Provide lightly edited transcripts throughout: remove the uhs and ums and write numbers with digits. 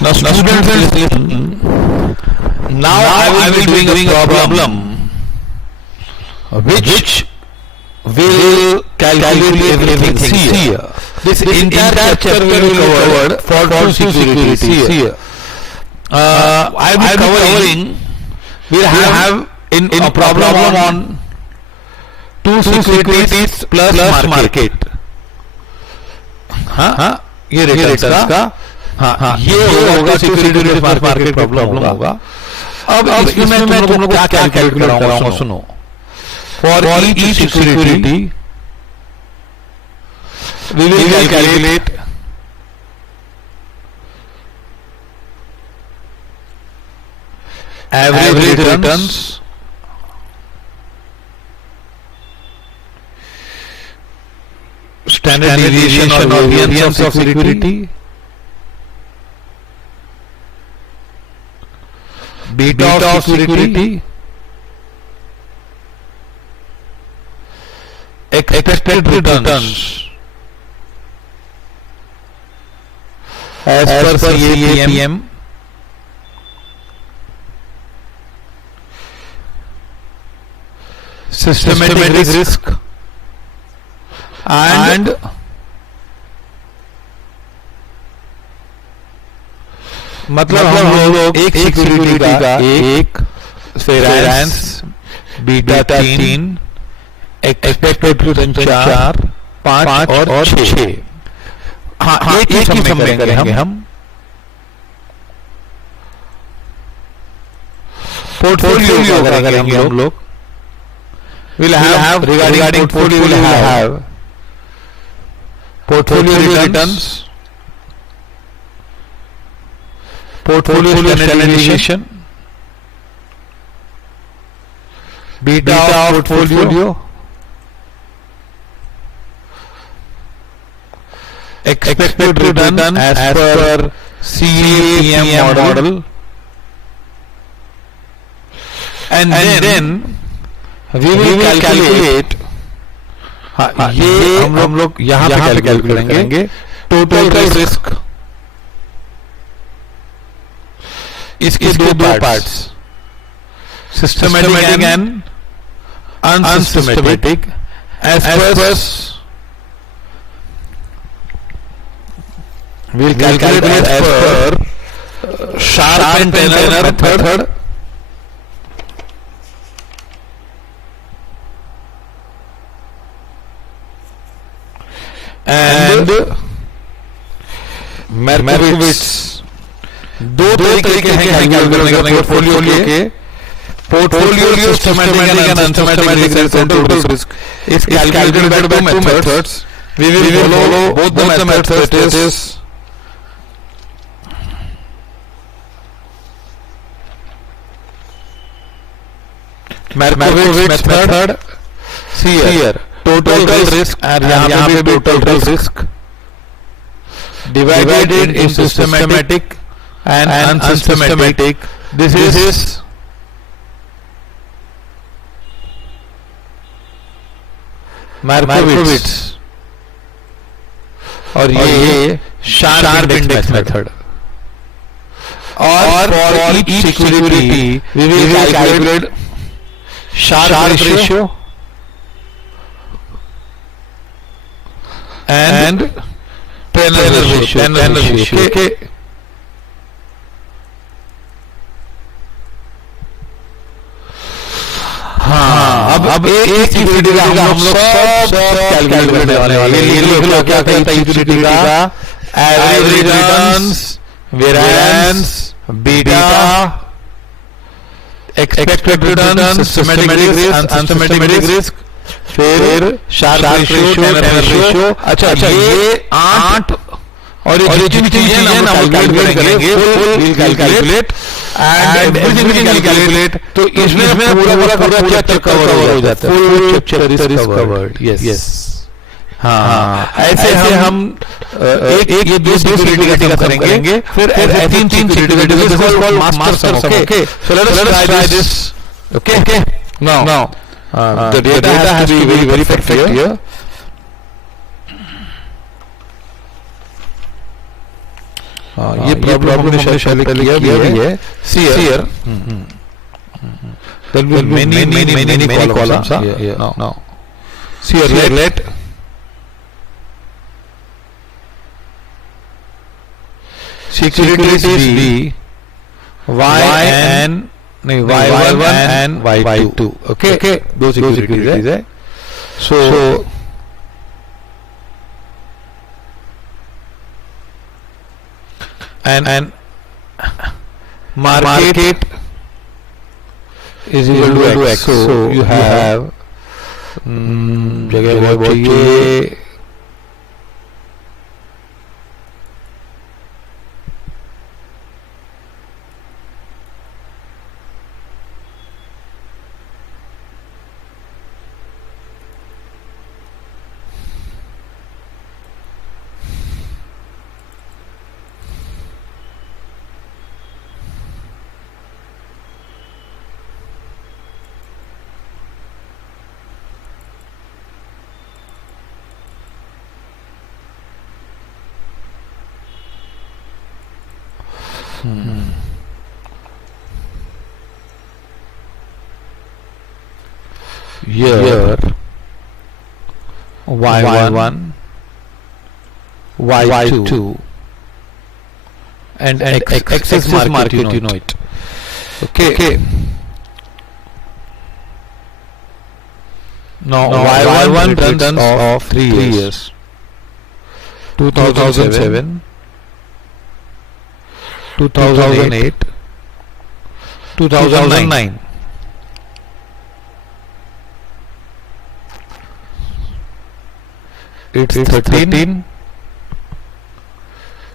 Now students listen. Now I will be doing a problem which will calculate everything here. This entire chapter will be covered for two securities here. I will be covering. We'll have in a problem on two securities plus market. हाँ ये रिटर्न्स का हाँ ये होगा security market problem होगा। अब इसमें मैं तुम लोगों को क्या कैलकुलेट कराऊंगा सुनो। For each security we will calculate average returns, standard deviation or variance of security, beta of security, expected returns as per CAPM, systematic risk and मतलब हम लोग एक सिक्योरिटी का एक वेरिएंस बीटा 3, एक्सपेक्टेड रिटर्न 4, 5 और 6। हाँ एक ही समय में करेंगे हम। पोर्टफोलियो का करेंगे हम लोग। We'll have regarding portfolio we'll have portfolio returns, portfolio standard deviation, beta of portfolio, expected return as per CAPM model, and then we will calculate ये हम लोग यहाँ पे कैलकुलेट करेंगे टोटल रिस्क। इसके दो parts, systematic and unsystematic. As per we'll calculate as per Sharpe and Tanner method, and Markowitz। दो तरीके हैं कैलकुलेट करने के पोर्टफोलियो के। Portfolio systematic and unsystematic total risk is calculated by two methods. We will follow both the methods, that is Markowitz method। See here total risk and यहाँ पे भी total risk divided into systematic and unsystematic. This is Markowitz और ये Sharpe index method। और for each security we will calculate Sharpe ratio and Tanner ratio। Okay। हाँ अब एक सिक्योरिटी का हम लोग सब कैलकुलेट करने वाले हैं। ये लोग क्या कहता है सिक्योरिटी का average returns, variance, beta, expected return, systematic risk, unsystematic risk, फिर शार्प रेशियो, टैनर रेशियो। अच्छा ये 8 और ये जितनी चीजें ना हम कैलकुलेट करेंगे full calculate and everything will calculate. तो इसमें पूरा चैप्टर कवर हो जाता है। Full chapter is covered. Yes हाँ ऐसे हम एक ये दो सिक्योरिटी का करेंगे, फिर तीन security. This is called master sum. Okay so let us try this. Okay now the data has to be very perfect here। ये प्रॉब्लम हमने शायद पहले किया भी है. See here. There will be many columns. Now. See here. Let securities be y1 and y2. Okay. दो securities है. So and market is equal to x. So you have जगह बहुत चाहिए. Here y1 y2 and x is market, you know it. Okay. Now y1 runs of 3 years. 2007, 2008, 2009. It's 13,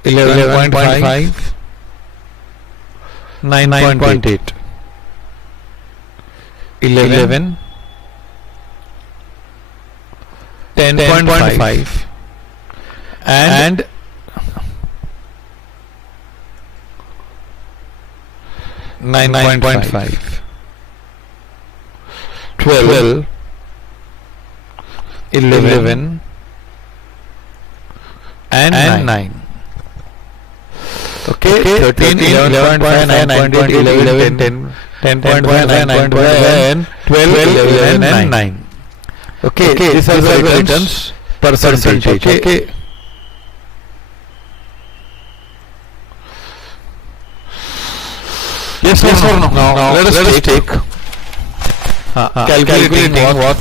11.5, 9.8, 11, 10.5 and 9.5, 12, 11 and 9. Okay, 13, 11.5, 9.8, 11, 10, 10.5, 9.5, 12, 11 and 9. Okay, these are the returns percentage. Okay. Yes or no? Now let us take calculating what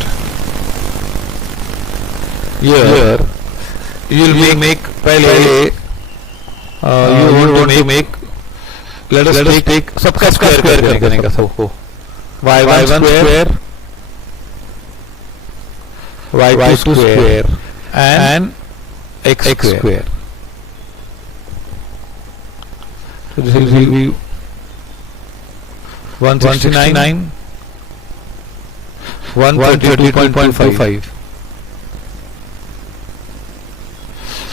here you will make पहले you want to make let us take सबका स्क्वायर करने का सबको y1 square y2 square and x square. So this will be 169, 132.25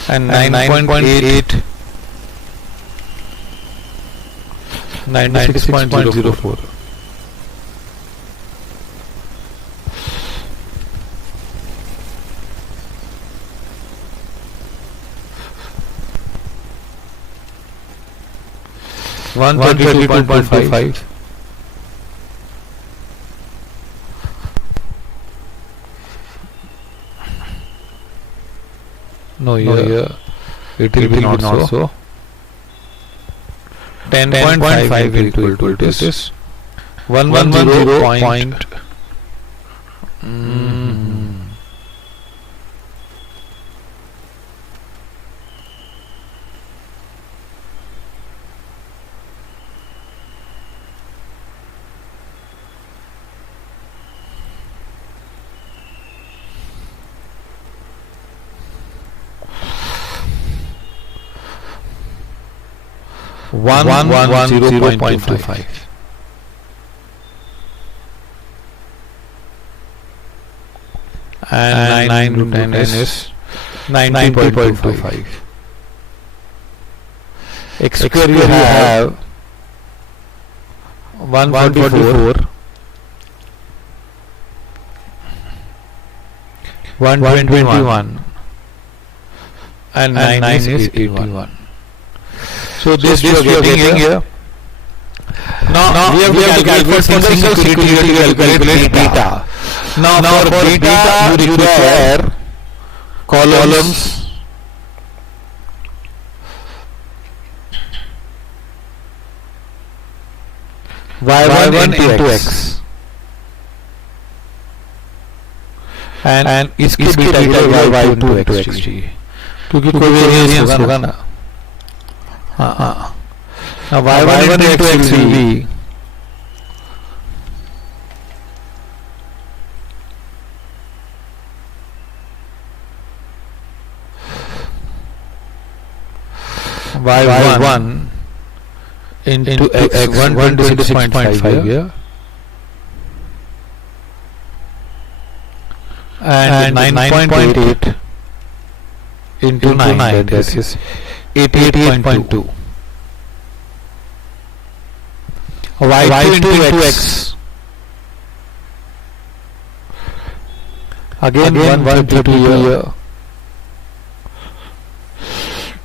and 9.8, 96.04. One 32.25. No, here it will be not so. 10.5 will equal to this 110 point. One 0.25 and 9 to 10 is 90.25. X square you have 144, 121 and 9 is 81. So this we are getting here. Now we have to calculate for single security, you calculate beta. Now for beta you require columns y1 into x and इसकी beta y2 into xg, क्योंकि कोई वेरिएंस होगा ना. हाँ, now y1 into x will be y1 into x 126.5 here and 9.8 into 9, that is 88.2. y2 into x again 132 here,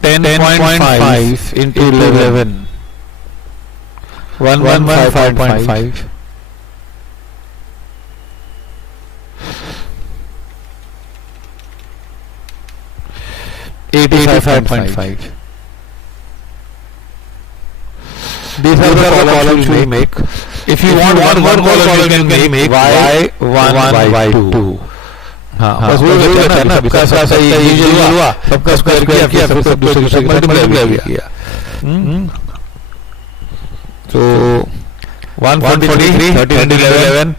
10.5 into 11, 115.5. 85.5. These are the columns we make. If you want one more column, you can make y1, y2. हाँ, बस वो है ना, सबका सही यूजुअल हुआ, सबका स्क्वायर किया, फिर सब दूसरे के साथ मल्टीप्लाई किया. So 143, 11,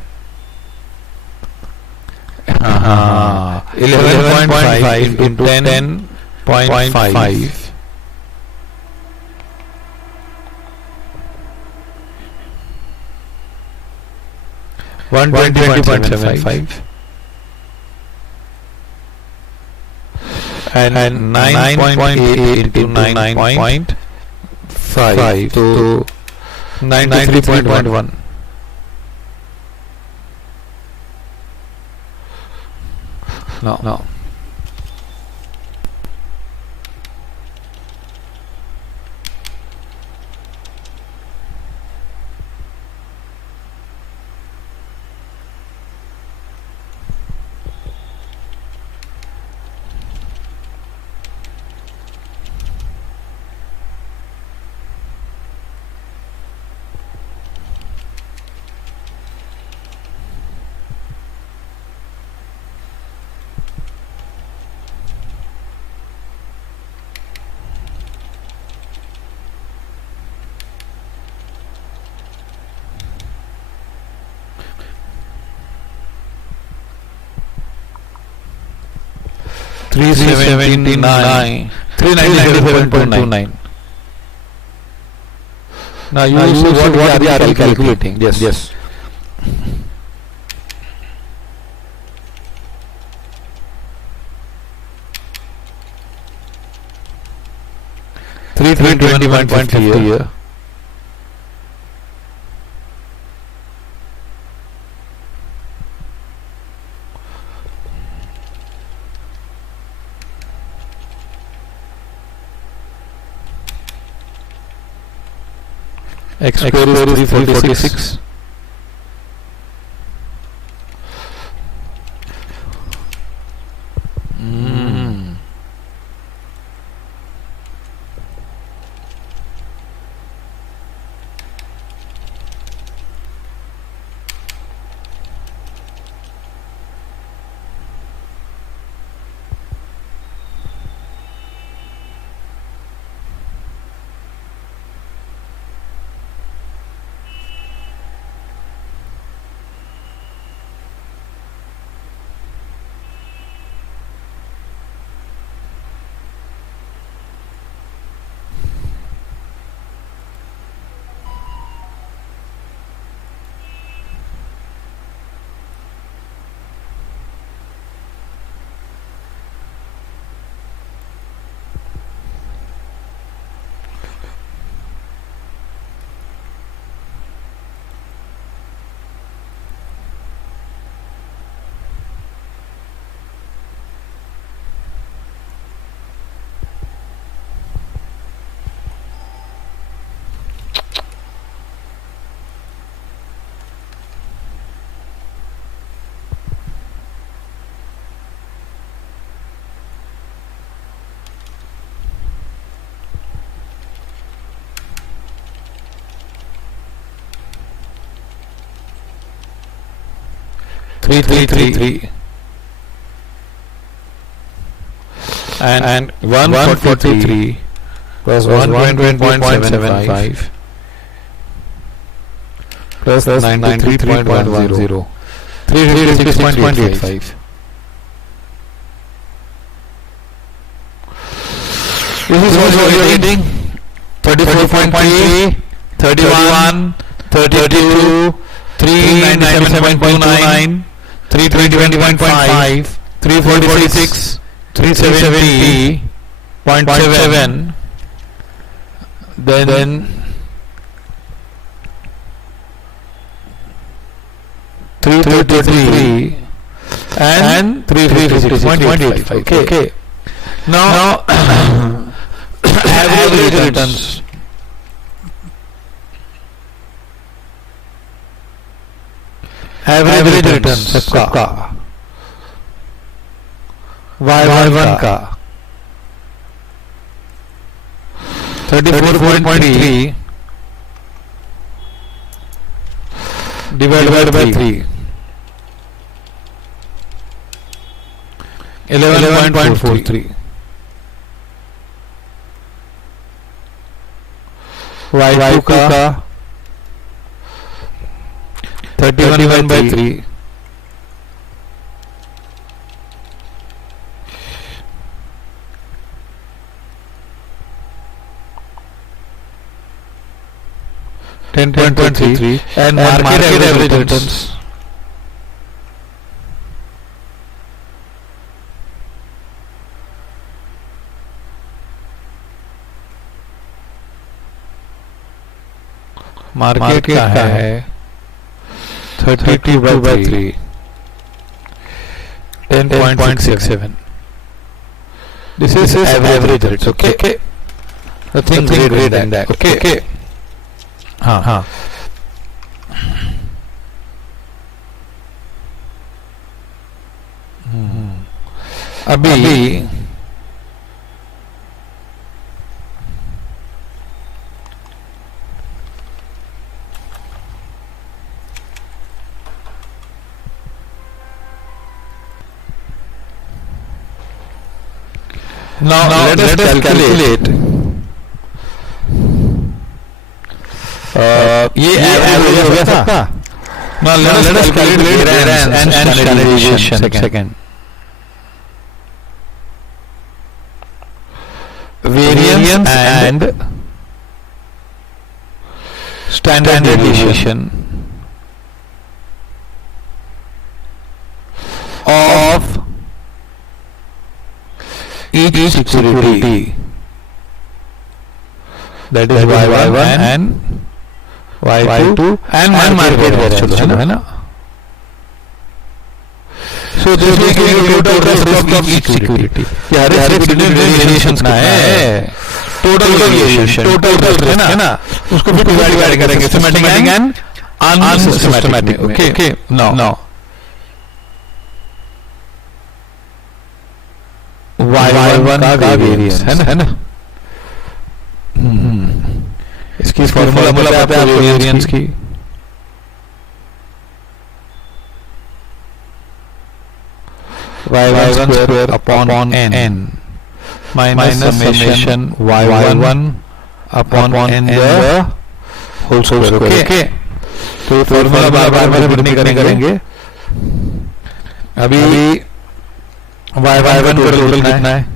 11.5 into 10.5. 120.75 and 9.8 into 9.5, so 93.1. No. Three 397.29. Now you see what we are calculating. Yes. Three 21.50 here. X square is 346. 333 and 143 plus 120.75 plus 93.10 356.85. This is what you are getting. 34.3, 31, 32, 397.29, 321.5, 346, 370.7, then 333 and 356.85. Okay. Now average returns. Average returns सबका Y1 का 34.3 divided by 3 11.43 Y2 का 31 by 3 10.33 and market average returns. Market का है 32 by 3 10.67. This is average returns. Okay. Nothing greater than that. Okay. हाँ अभी now let us calculate ये एवरेज हो गया था. Now let us calculate variance and standardization. Second. Variance and standardization of each security. That is Y1 and Y2 and market variance है ना. So this will give you total risk of each security. ये हर एक वेरिएशंस ना है, total variation, total है ना, उसको फिर डिवाइड करेंगे systematic and unsystematic. Okay. Now Y1 का वेरिएंस है ना. इसकी फॉर्मूला पता है आपको वेरिएंस की. Y1 square upon n minus summation Y1 upon n the whole square. Okay. तो फॉर्मूला बार-बार रिपीट नहीं करेंगे. अभी Y1 का टोटल कितना है?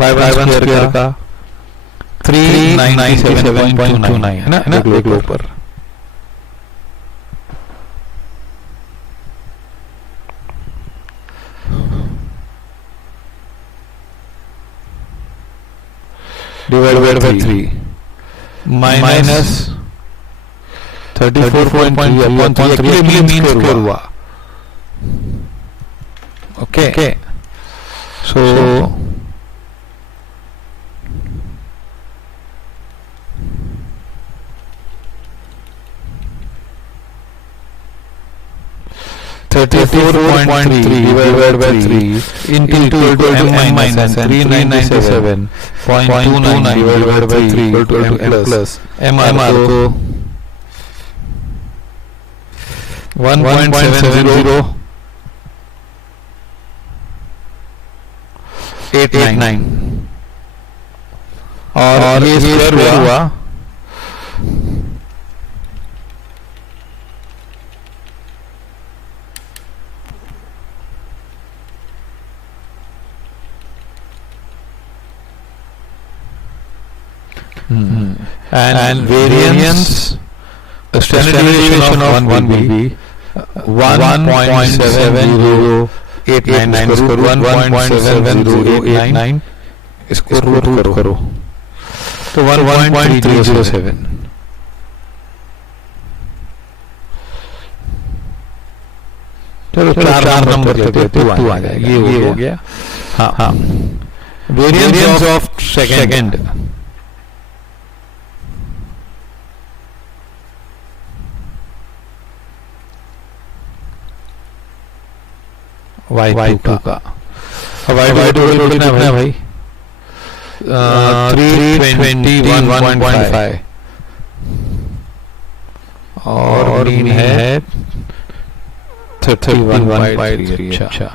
Y1 स्क्वायर का 397.29 है ना एक ऊपर. डिवाइडेड बाय 3 माइनस 34.3 अपॉन 3 मीन स्क्वायर हुआ. Okay. So 34.3 divided by 3 into m minus 397.29 divided by 3 equal to m plus mr को 1.70 89 और ये स्क्वायर हुआ 1 and variance standard deviation of 1 will be 1.70899 square root 1.70899 इसको रूट करो तो 1.307 चलो चार नंबर लेते हैं 2 आ जाएगा ये हो गया हाँ वेरिएंस ऑफ सेकंड y2 का y2 कितना है भाई 321.5 और मीन है 31.3 अच्छा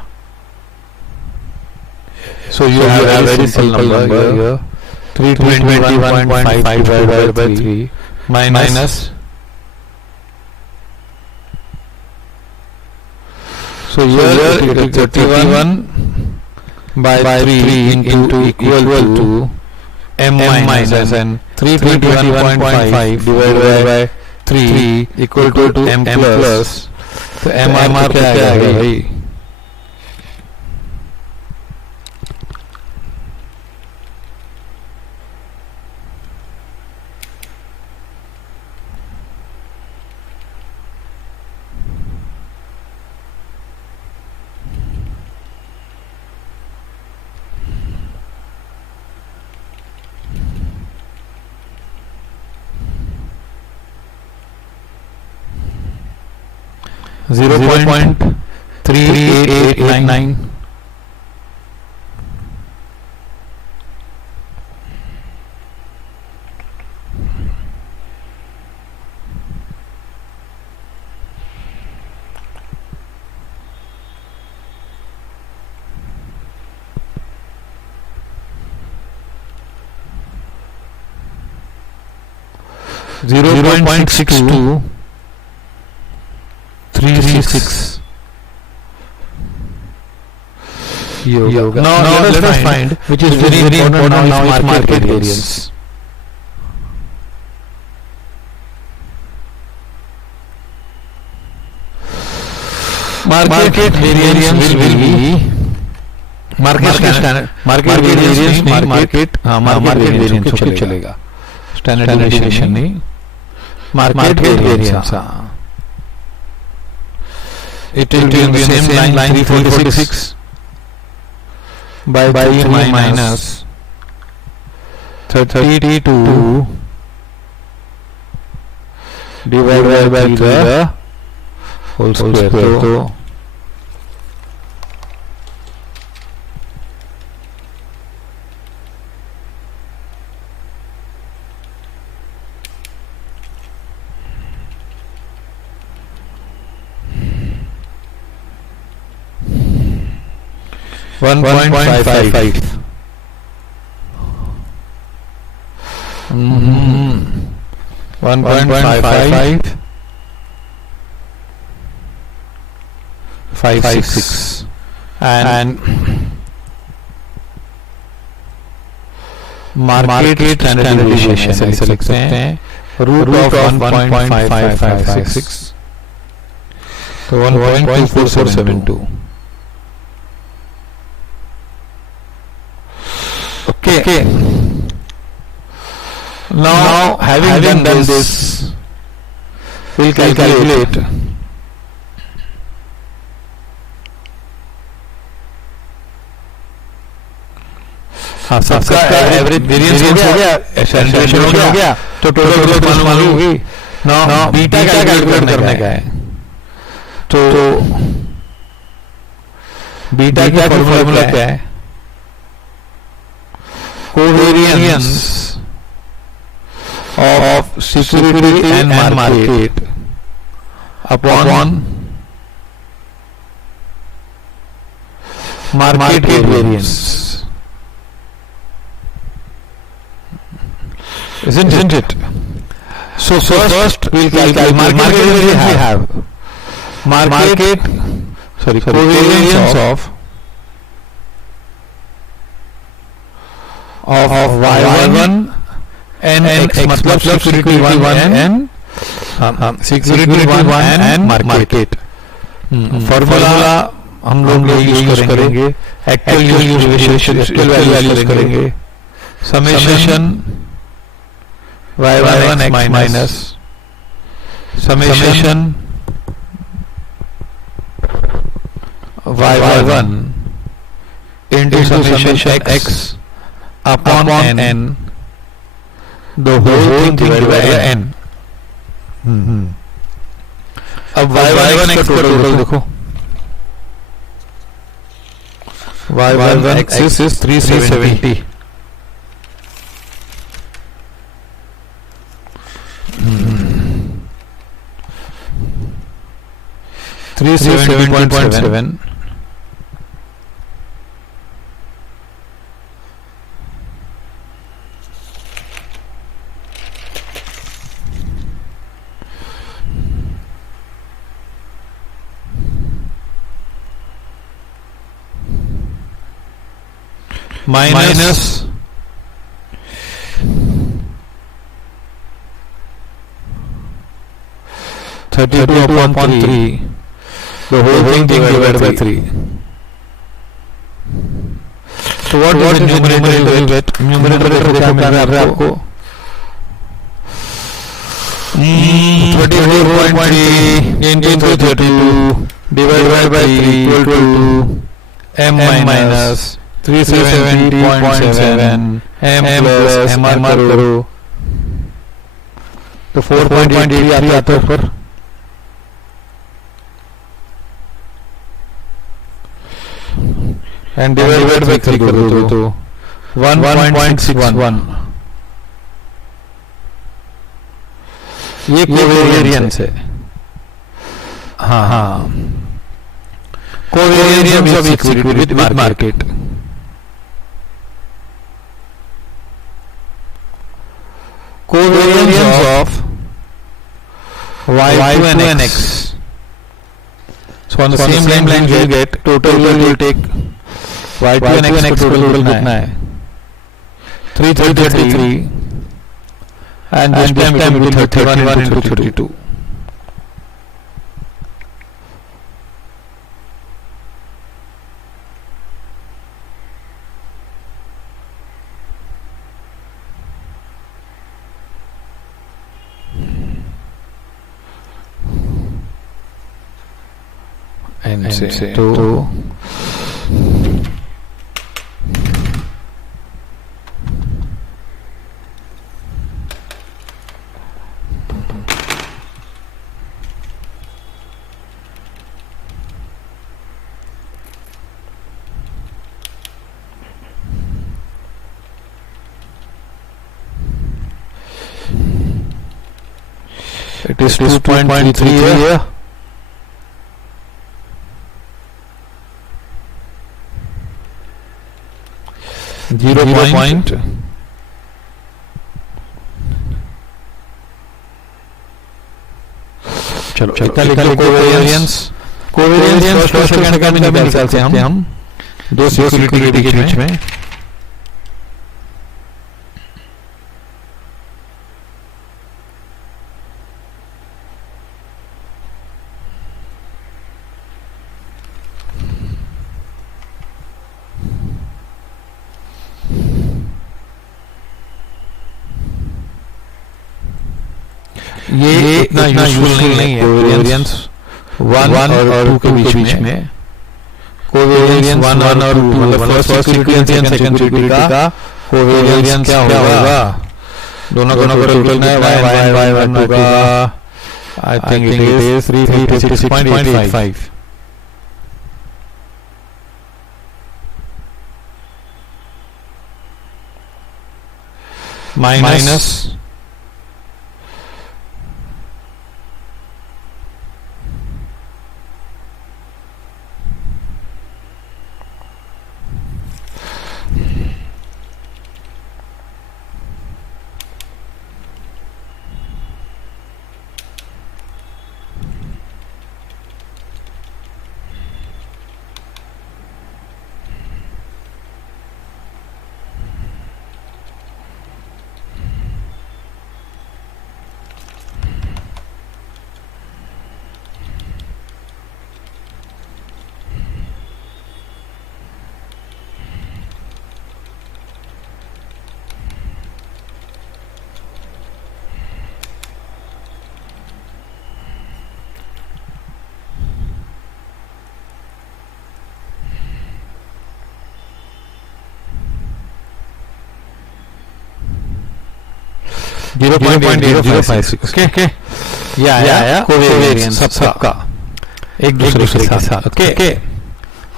so you have a very simple number here 321.5 divided by 3 minus so here it is 31 by 3 into equal to m minus n 321.5 divided by 3 equal to m plus तो m r क्या आएगा भाई 0.3889 0.62 336 yoga. Now let us find which is very important now is market variance. Market variance will be market standard market variance नहीं market variance होके चलेगा standard deviation नहीं market variance it will be the same line 346 by 3 minus 32 divided by the whole square तो 1.55 1.55 566 and market standard deviation ऐसे लिख सकते हैं root of 1.5556 तो 1.2472 Okay. Now having done this, we'll calculate हाँ सबका एवरेज वेरिएंस हो गया एसेंशियल हो गया तो टोटल ग्रोथ मालूम होगी ना बीटा कैलकुलेट करने का है तो बीटा का फॉर्मूला क्या है covariance of security and market upon market variance. Isn't it? So first we'll calculate market variance we have. Covariance of y1 n x मतलब security 1 n security 1 and market. Formula हम लोग यूज करेंगे, एक्चुअल वैल्यूज करेंगे, summation y1 x minus summation y1 into summation x upon n the whole thing divided by n. अब y1 x का टोटल देखो, y1 x is 370. 370.7 minus 32/3 the whole thing divided by 3. So what is the numerator? Numerator क्या मिल रहा है आपको? 34.3 into 32 divided by 3 equal to m minus 370.7 m plus mr करो तो 4.83 आता है ऊपर, and divided by 3 कर दो तो 1.61. ये कोवेरियंस है. हाँ covariance of equity with market. Covariance of y2 and x. So on the same line you get total will take y2 and x total कितना है 333 and this time it will be 31 into 32. and say 2 it is 2.33 here. Zero point चलो covariance first और सेकंड में निकाल सकते हैं हम दो सिक्योरिटी के बीच में. ये इतना यूजफुल नहीं है कोवेरियंस 1 और 2 के बीच में. कोवेरियंस 1 और 2 मतलब first security and second security का कोवेरियंस क्या होगा, दोनों का टोटल है y1 होगा. आई थिंक इट इज 356.85 माइनस 0.8056. ओके, ये आया कोवेरियंस सबका एक दूसरे के साथ. ओके,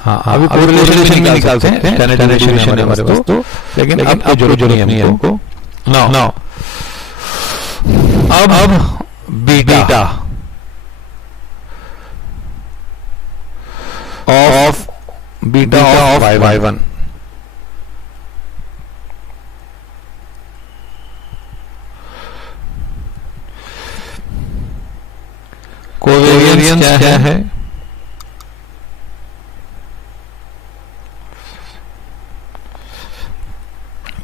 हाँ, अभी कोरिलेशन भी निकाल सकते हैं, स्टैंडर्ड डेरिवेशन है हमारे पास तो, लेकिन अब जो जरूरत नहीं है हमको. नाउ अब बीटा ऑफ y1 कोवेरियंस क्या है?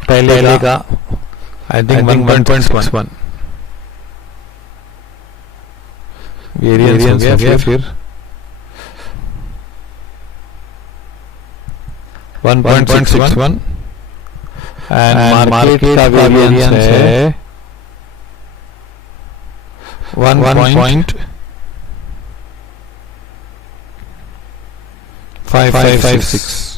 पहले का आई थिंक 1.61 वेरिएंस हो गया, फिर 1.61 एंड मार्केट का वेरिएंस है 1.556.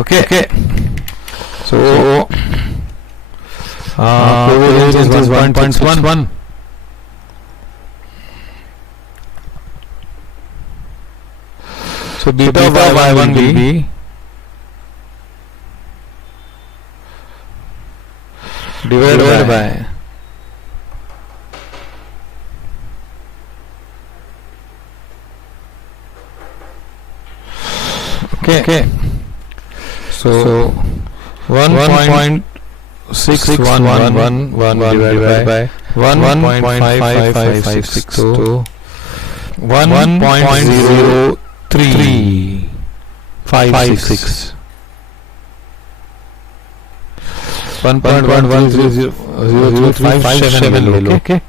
Okay. So coverage is 1.61. So beta of y1 will be divided by okay. So 1.6111 divided by 1.5556 to 1.0356. 1.1300357 okay.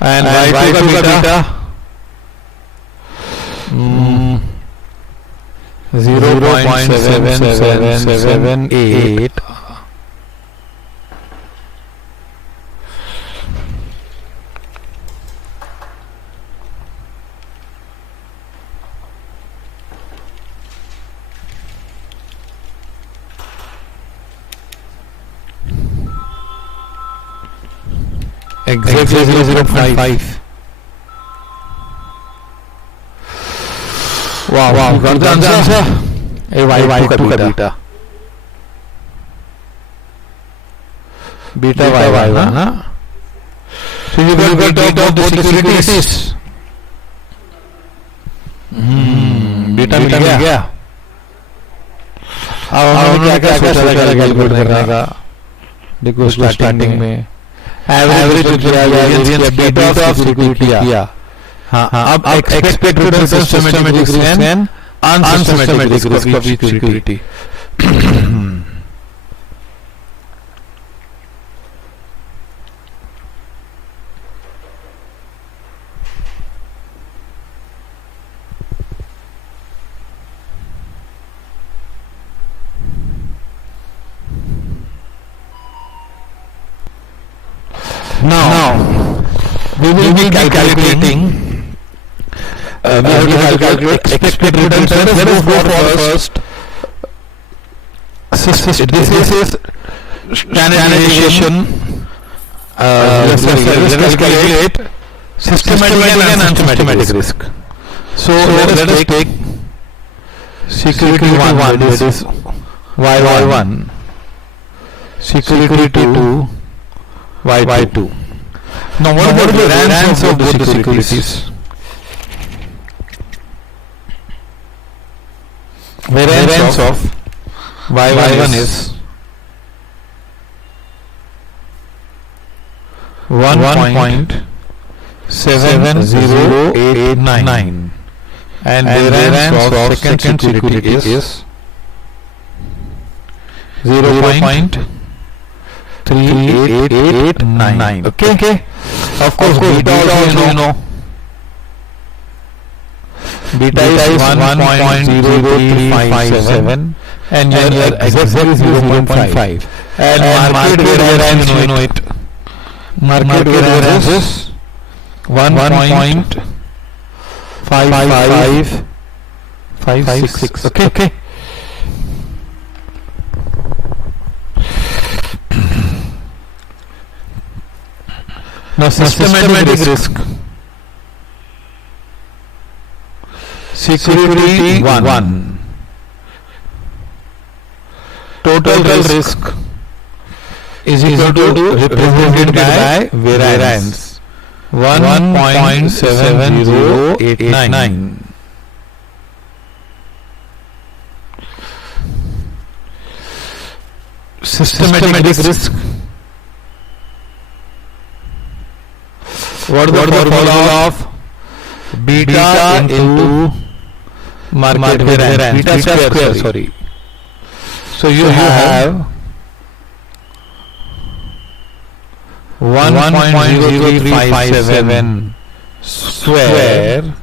And y2 का beta 0.7778. Exactly 0.5. Wow, got the answer. y2 का beta y1 ना. So you got both the securities. Beta मिल गया. अब हमने क्या सोचा था कैलकुलेट करने का? देखो स्टार्टिंग में एवरेज जो किया, वेरिएंस किया, बीटा ऑफ सिक्योरिटी किया। हाँ, अब expected return systematic risk and unsystematic risk of security. Now we will be calculating. We have to calculate expected return. Let us go for first. This is standardization. Let us calculate systematic and unsystematic risk. So let us take security 1, that is Y1, security 2, Y2. Now what are the variance of both the securities? Variance of Y1 is 1.7089 and variance of second security is 0.3889. Okay. Of course, beta also you know. Beta is 1.0357 and your exact 0.5. And market variance you know it. Market variance is 1.5556. Okay. Now systematic risk. Security 1. Total risk is equal to represented by variance 1.7089. Systematic risk. What is the formula of beta into market variance? Beta square, sorry. So you have 1.0357 square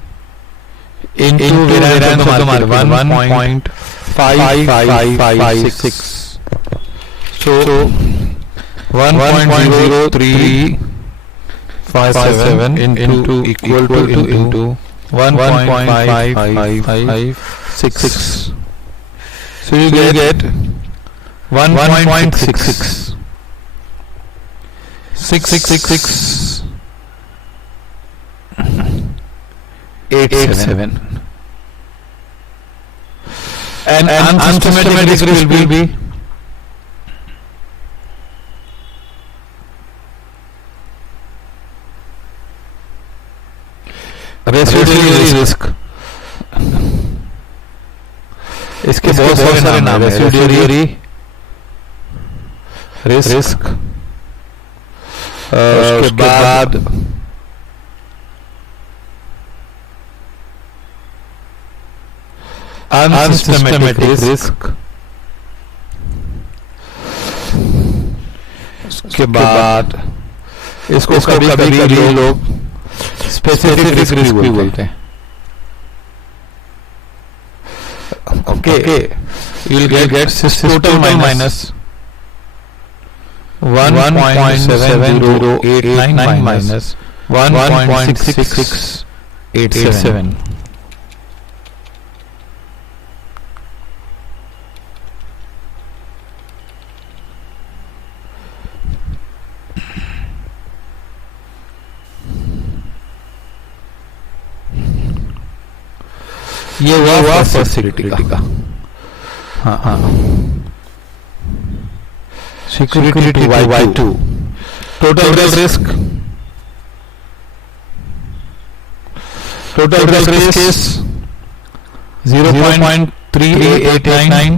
into variance of the market 1.5556. So 1.0357 into equal to 1.5556. So you get 1.66. 66687. And unsystematic risk will be residuary risk. इसके बहुत सारे नाम है। रेसिड्यूअरी रिस्क, उसके बाद unsystematic risk, उसके बाद इसको कभी लोग स्पेसिफिक रिस्क भी बोलते हैं। Okay, you will get total minus 1.7089 माइनस 1.6687. ये हुआ फैसिलिटी का। हाँ, security Y2, total risk is 0.3889,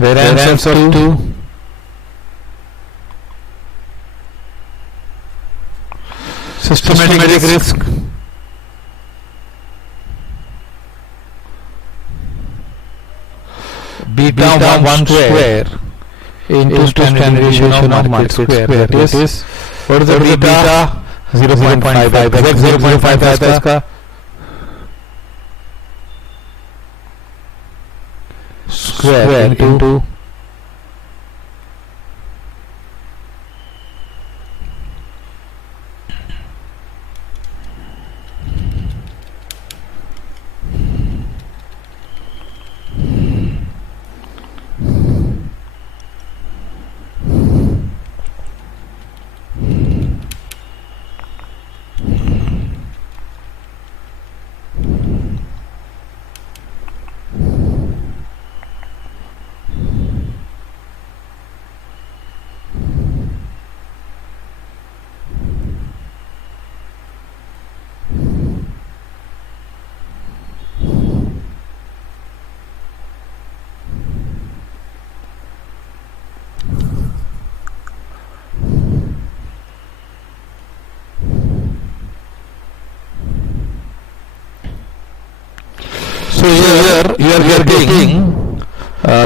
variance of 2 systematic risk, beta 1 square into standard deviation of market square, that is what is the beta 0.5 0.5 है इसका square into so here you are getting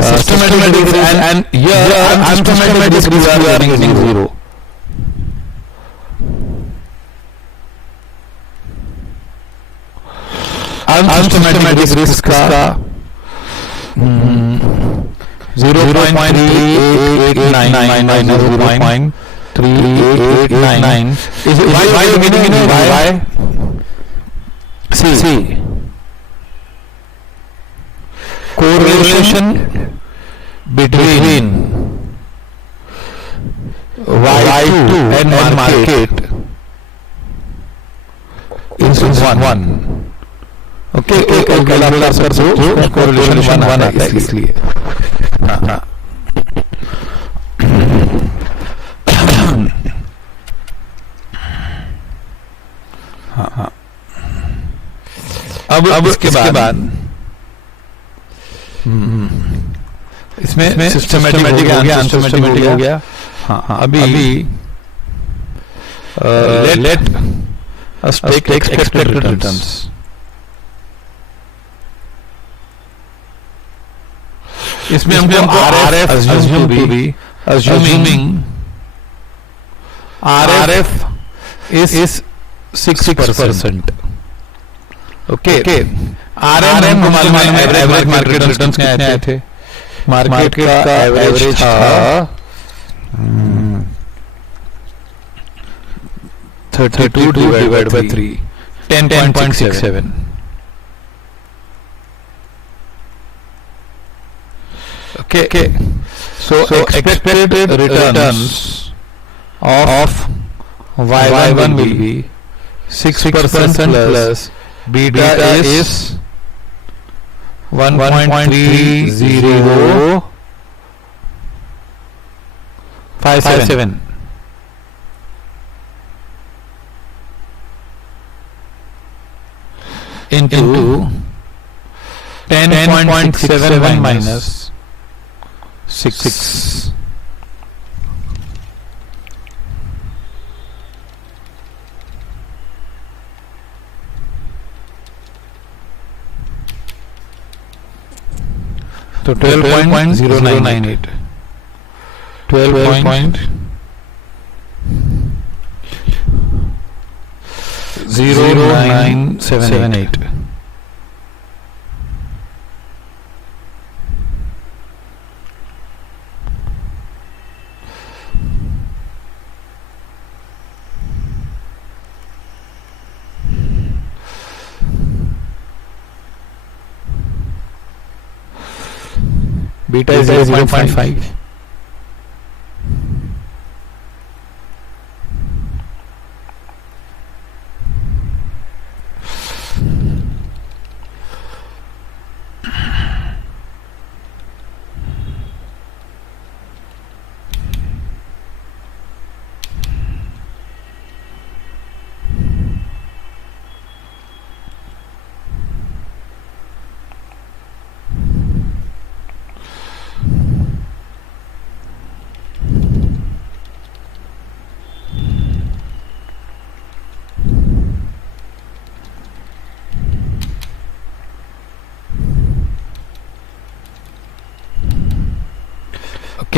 systematic risk and here unsystematic risk you are getting 0. Unsystematic risk का 0.3889 minus 0.3889 is why you getting why? See correlation between Y2 and market is 1. Okay, calculate कर दो correlation 1 आता है इसलिए हाँ अब इसके बाद इसमें सिस्टमैटिक हो गया अनसिस्टमैटिक हो गया हाँ अभी let us take expected returns इसमें हमको RF assume to be assuming RF is 6%. Okay. RM मालूम है एवरेज मार्केट रिटर्न्स कितने आए थे मार्केट का एवरेज था 32 divided by 3 10.67. Okay. So expected returns of Y1 will be 6% plus beta is 1.3057 into 10.67 minus 6. So 12.098. 12.0978. Beta is 0.5.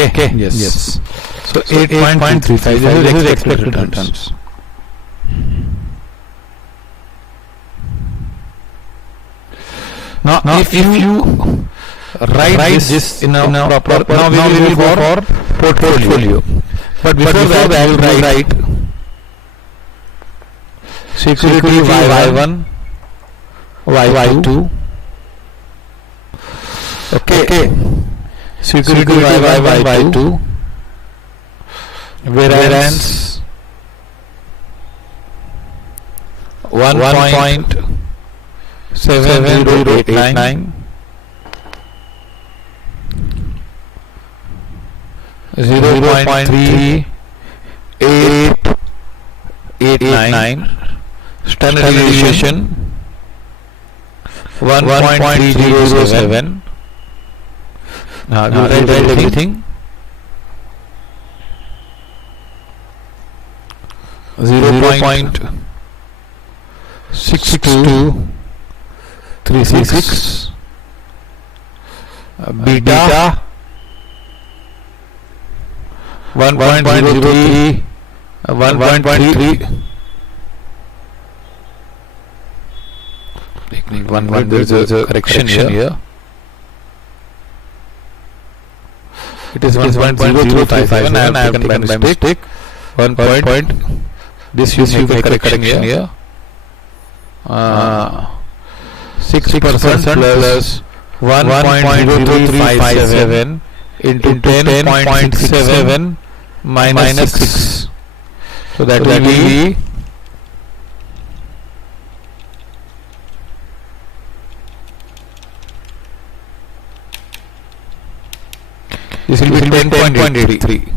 Okay. Yes. So 8.35. This is expected returns. Now if you write this in a proper, now we will go for portfolio. But before that we will write security Y1, Y2. Okay. Security Y1, Y2. Whereas 1.7089 0.3889 standard deviation 1.307. Now you write everything. 0.6236 beta 1.03 1.3 technique 1 there is a correction here. It is 1.0357. I have taken by mistake 1 point. This you make a correction here. 6% plus 1.0357 into 10.67 minus 6. So that will be this will be 10.83.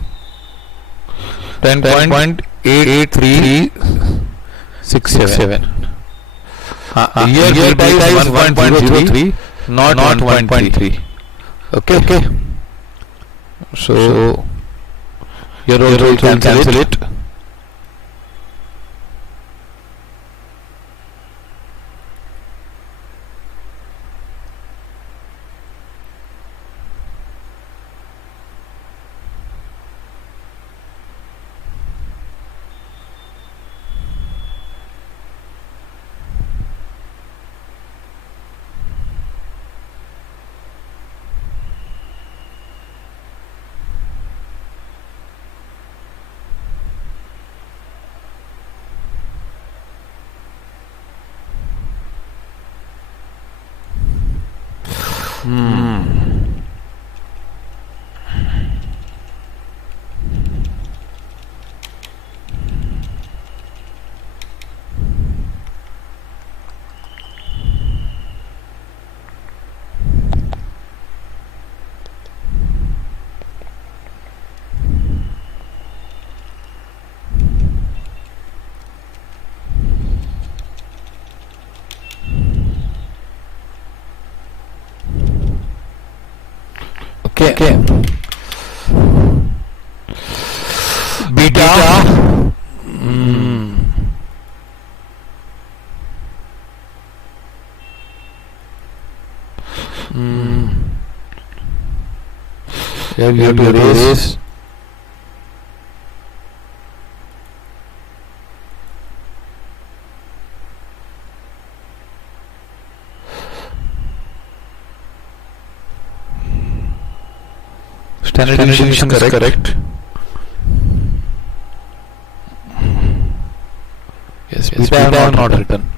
10.8367. Here beta is 1.03, not 1.3. Okay. So here also you can cancel it. Okay. Beta. Yeah, you have to erase. Standard deviation is correct. Yes, beta not written.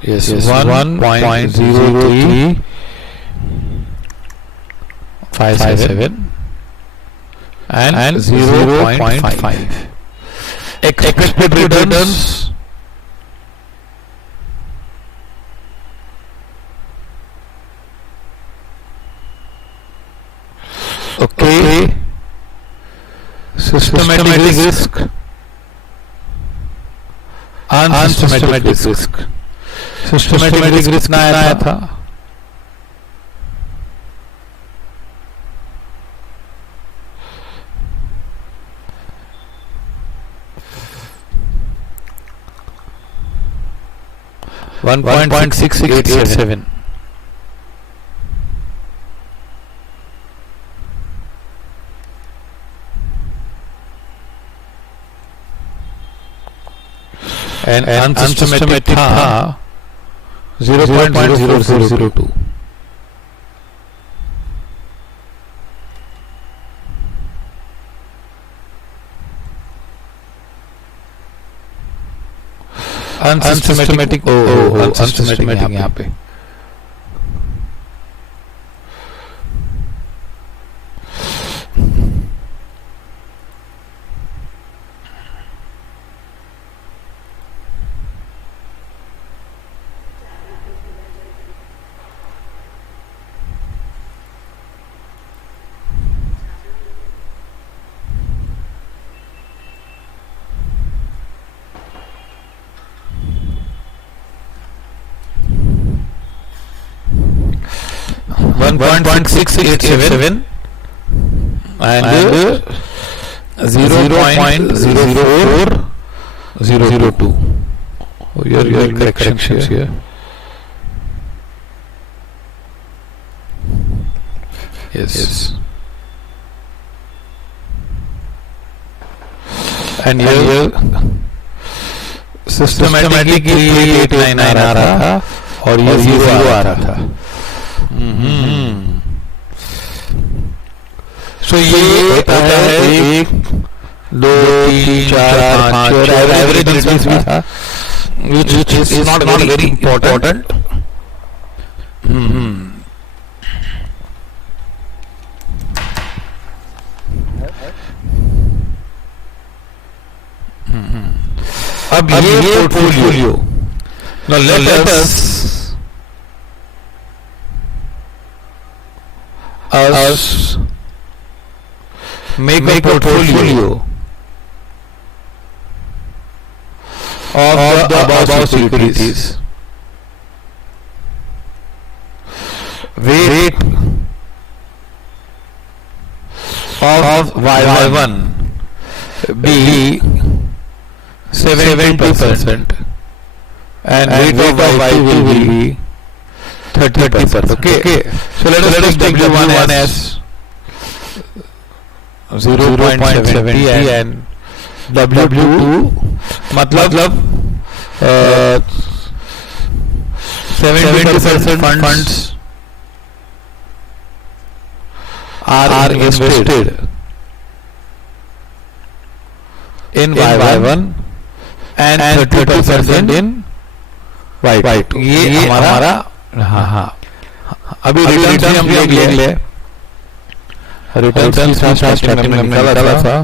Yes, 1.0357 and 0.5. Expected returns. Okay. Systematic risk. Unsystematic risk. Systematic risk ना आया था. $1.6687. and unsystematic था 0.0002. Unsystematic unsystematic यहाँ पे $1.687 and 0.04002. Your corrections here. Yes. And here systematic 3889 आ रहा था और ये 0 आ रहा था. So ये होता है 1 2 3 4 5 और एवरेज डिस्टेंस भी था, which is not very important. अब ये portfolio, now let us make a portfolio of the above securities. Weight of Y1 be 70% and weight of Y2 will be 30%. Okay. So let us take W1 as 0.70 and W2 मतलब 70% funds are invested in Y1 and 30% in Y2. ये हमारा हाँ अभी रिटर्न हम ले ले return starting में निकाला था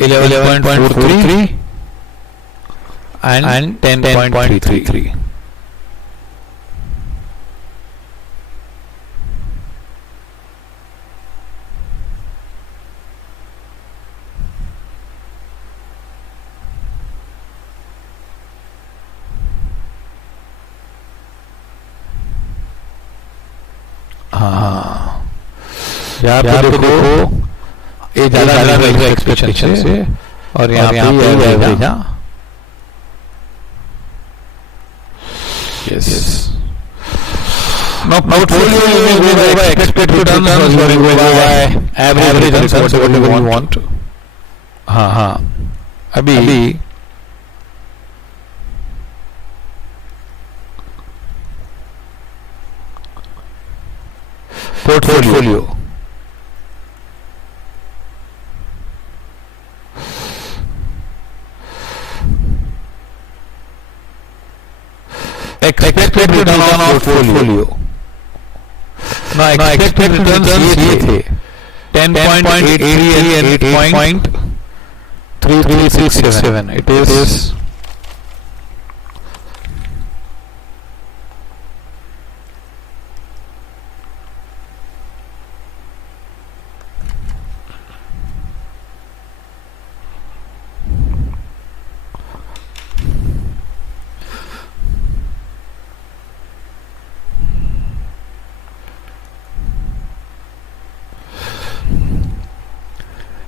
11.43 and 10.33. हाँ यहाँ पे देखो ये ज़्यादा एक्सपेक्टेशन से और यहाँ पे average yes now portfolio you go by expected returns or you go by average returns whatever you want. हाँ अभी portfolio expected return on portfolio. Now expected returns ये थे 10.83 and 8.3367. It is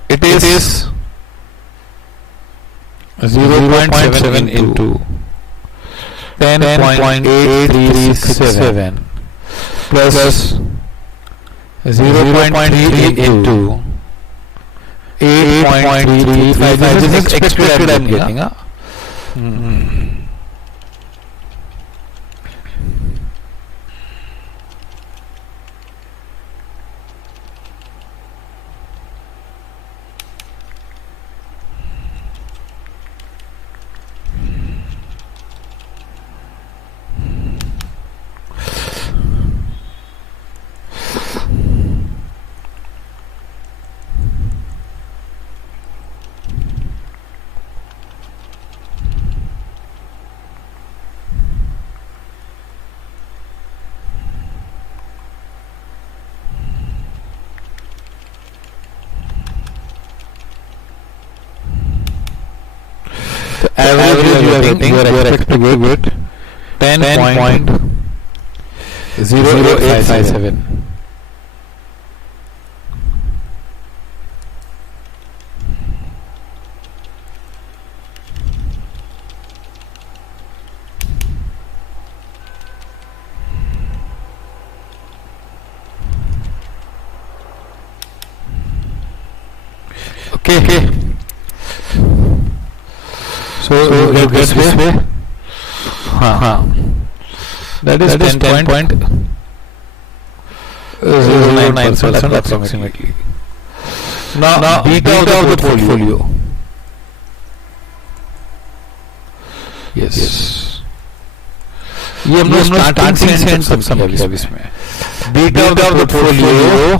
it is 0.7 into 10.837 plus 0.3 into 8.335. This is expected I'm getting. Average you are getting, you are expected to get 10.0857. Okay. So you get this way. That is 10.09% approximately. Now beta of the portfolio. Yes. ये हम लोग स्टार्टिंग से एंड तक समझेंगे इसमें. Beta of the portfolio.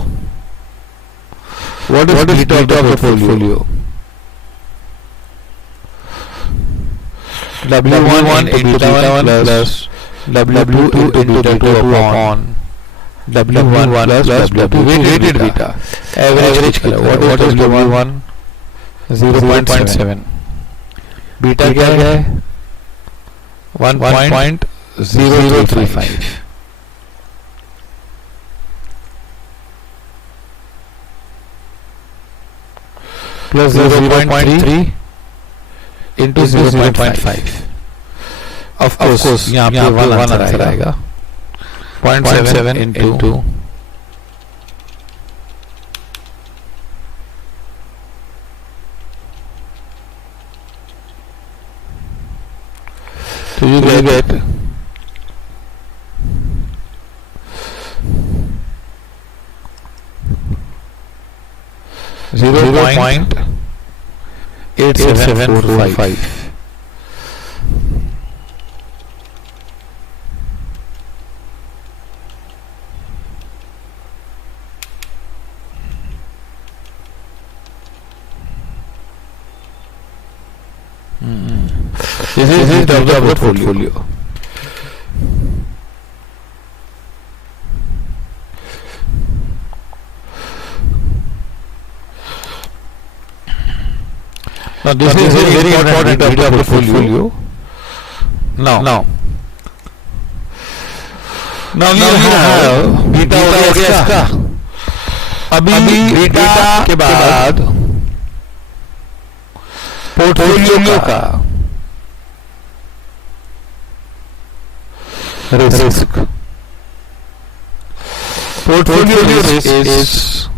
What is beta of the portfolio? W1 into beta 1 plus W2 into beta 2 upon W1 plus W2 weighted beta. Average color. What is W1? 0.7. Beta क्या है? 1.035. Plus 0.3 into 0.5. Of course, यहाँ पे one आंसर आएगा. 0.7 into so you get 0.8745. This is the portfolio. Now this is a very important beta portfolio. Now we have beta हो गया इसका. अभी beta के बाद पोर्टफोलियो का risk. Portfolio risk is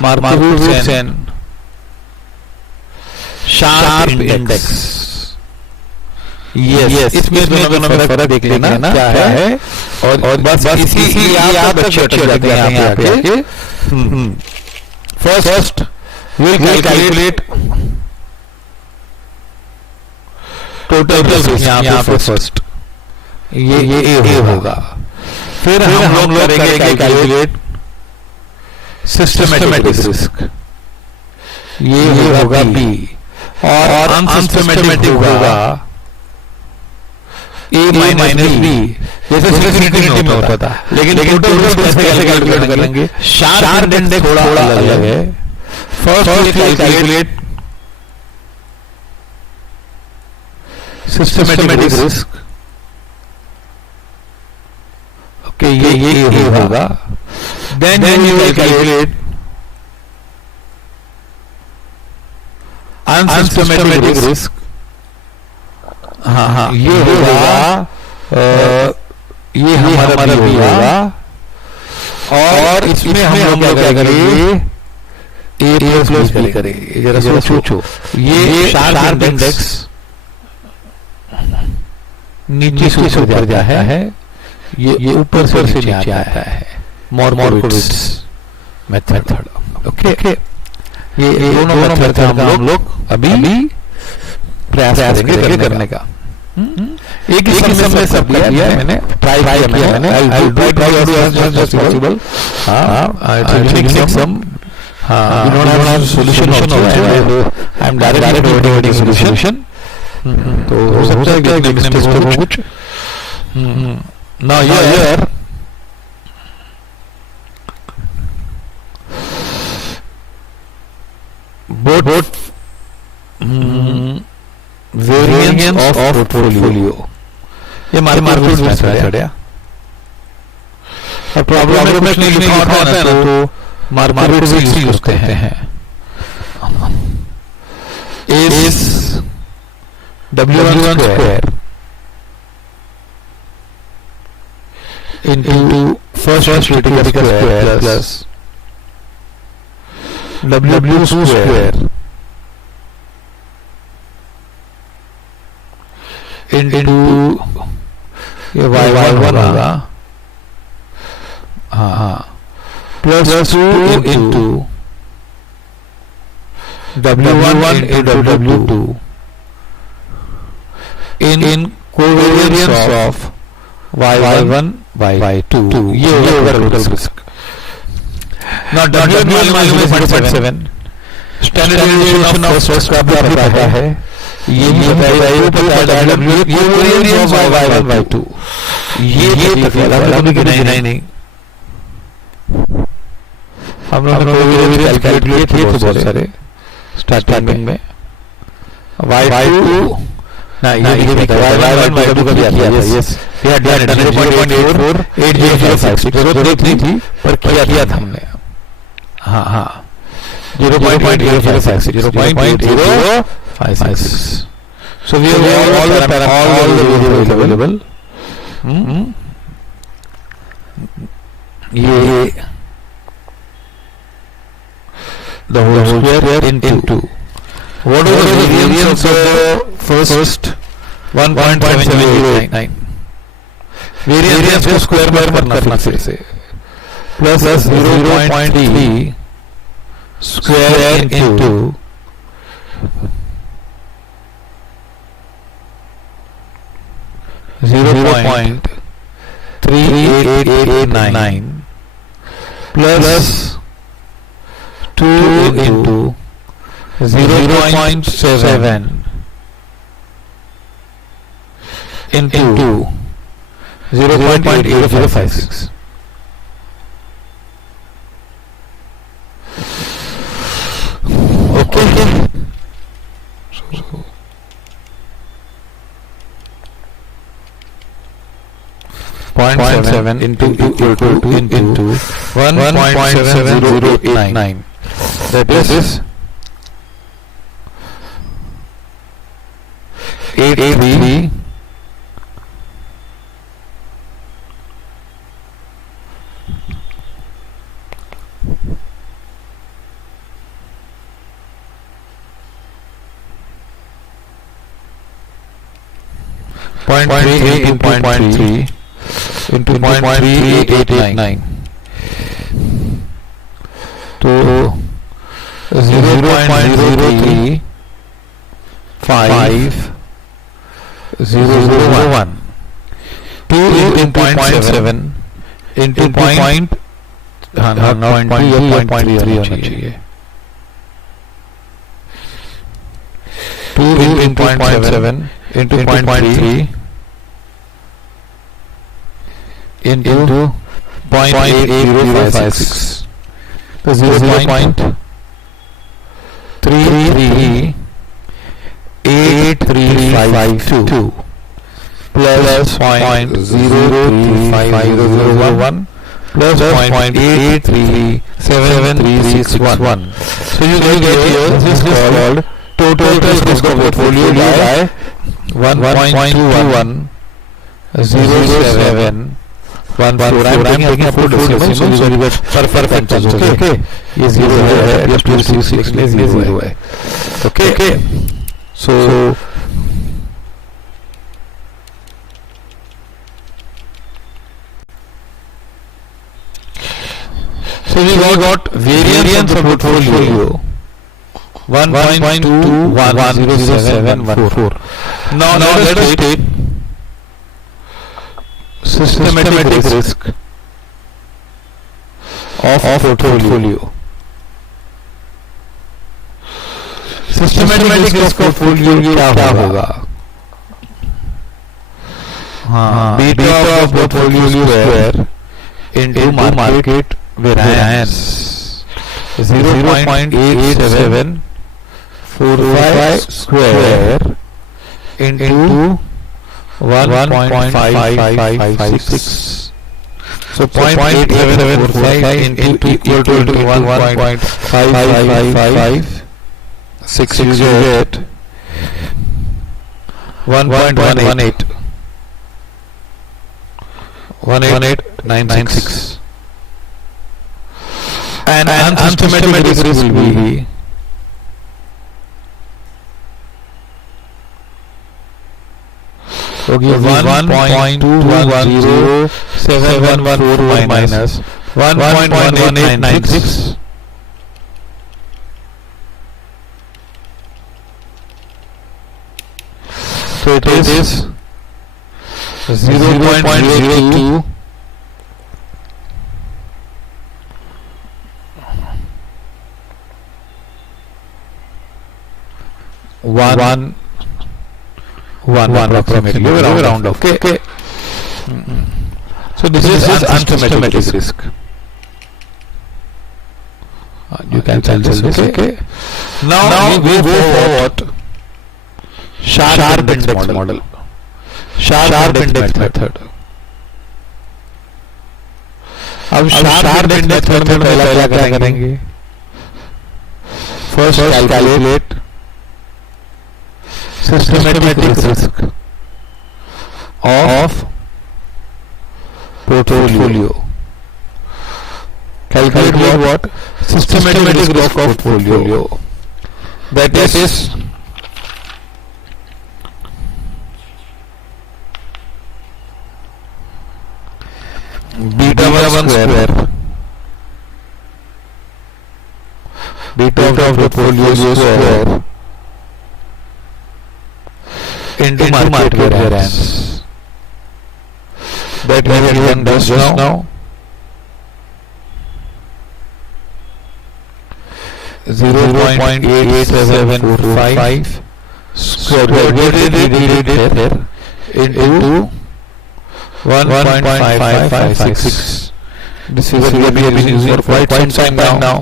Markowitz Sharpe index. Yes. इसमें दोनों में फर्क देख लेना क्या है और बस इसी आप अच्छे जाते हैं यहाँ पे आके. First we'll calculate total risk यहाँ पे फर्स्ट. ये A होगा. फिर हम लोग करेंगे कैलकुलेट सिस्टमैटिक रिस्क. ये होगा B और अनसिस्टमैटिक होगा A माइनस B. जैसे सिस्टमैटिक में होता था. लेकिन टोटल रिस्क कैसे कैलकुलेट करेंगे? शार्प इंडेक्स थोड़ा अलग है. First calculate systematic risk. Okay ये होगा. Then you will calculate unsystematic risk, हाँ ये होगा, ये हमारा बी होगा, और इसमें हम लोग क्या करेंगे, ए प्लस बी करेंगे। जरा सोचो, ये शार्प इंडेक्स नीचे से ऊपर जाता है, ये ऊपर से नीचे आता है, मॉर्कोविट्ज मेथड। ओके, ये दोनों मेथड हम लोग अभी प्रयास करेंगे करने का। एक ही समय सब किया मैंने, ट्राई किया मैंने, I will try to do as much as possible. I think some we don't have solution also, and I am directly providing solution. तो हो सकता है कि मिस्टेक हो कुछ। Now here both variance of portfolio, ये मार्केट मेथड है। और प्रॉब्लम में कुछ नहीं लिखा होता है ना, तो मार्केट से यूज करते हैं। इस W1 square into first critical square plus W2 square into ये y1 होगा, हाँ, plus 2 into W1 into W2 in covariance of y1 y2, ये होगा टोटल रिस्क। Now W1 मालूम है 0.7, स्टैंडर्ड डेविएशन ऑफ फर्स्ट का भी पता है, ये भी पता है W, ये वेरिएंस ऑफ y1 y2, ये पता है नहीं, हम लोगों ने कैलकुलेट किए थे बहुत सारे स्टार्टिंग में। y2 ना ये भी y1 y2 का भी आता है, यस ये 0.84 8056 जरूरत नहीं थी पर किया था हमने, हाँ 0.8056 so we have all the variables available। ये the whole square into what is the variance of the first 1.7089, वेरिएंस को स्क्वायर बार करना फिर से, प्लस 0.3 स्क्वायर इनटू 0.3889 प्लस 2 into 0.7 into 0.8056। Okay, 0.7 into 1.7089, that is 83 0.3 into 0.3889, तो 0.035 001 2 into 0.7 into 0.3 होना चाहिए, 2 into 0.7 into 0.3 into 0.8056, तो 0.338352 plus 0.035001 plus 0.837361. So you get here, this is called total risk of portfolio by 1.2107 I'm taking up to decimal, so you get perfect answers. Okay, ये 0 है, plus 266 में 0 है. Okay, so we got variance of portfolio 1.210714. Now let us take systematic risk of portfolio. Systematic risk of portfolio क्या होगा? Beta of portfolio square into market variance 0.8745 square into 1.5556. So 0.8745 into equal to 1.5556, you get 1.18. 18996. And unsystematic risk will be okay, 1.210714 minus 1.1896. So it is 0.02 1 approximately. We will round off. Okay. So this is unsystematic risk. You can tell this. Okay. Now we go forward. Sharpe index model. Sharpe index method. अब Sharpe index method में पहला क्या करेंगे? First calculate systematic risk of portfolio. Calculate what? Systematic risk of portfolio. That is beta 1 square. Beta of the portfolio square into market variance. That we have given just now. 0.8745 square here into 1.5556. This is what we have been using for quite some time now.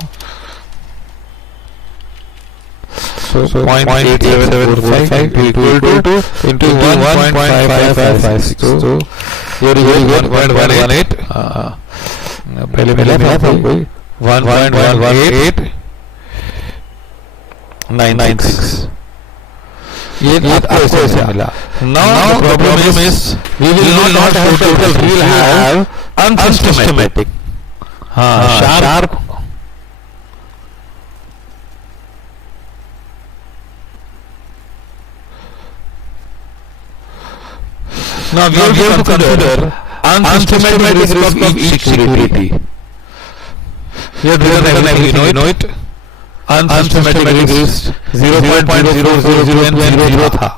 So 0.8745 equal to into 1.5556. So here is 1.18. पहले मिला था कोई 1.11896. ये आपको ऐसे मिला. Now the problem is we will not have total. We will have unsystematic. Sharp. Now we have to consider unsystematic risk of each security. Here we know it. Unsystematic risk 0.0002 था.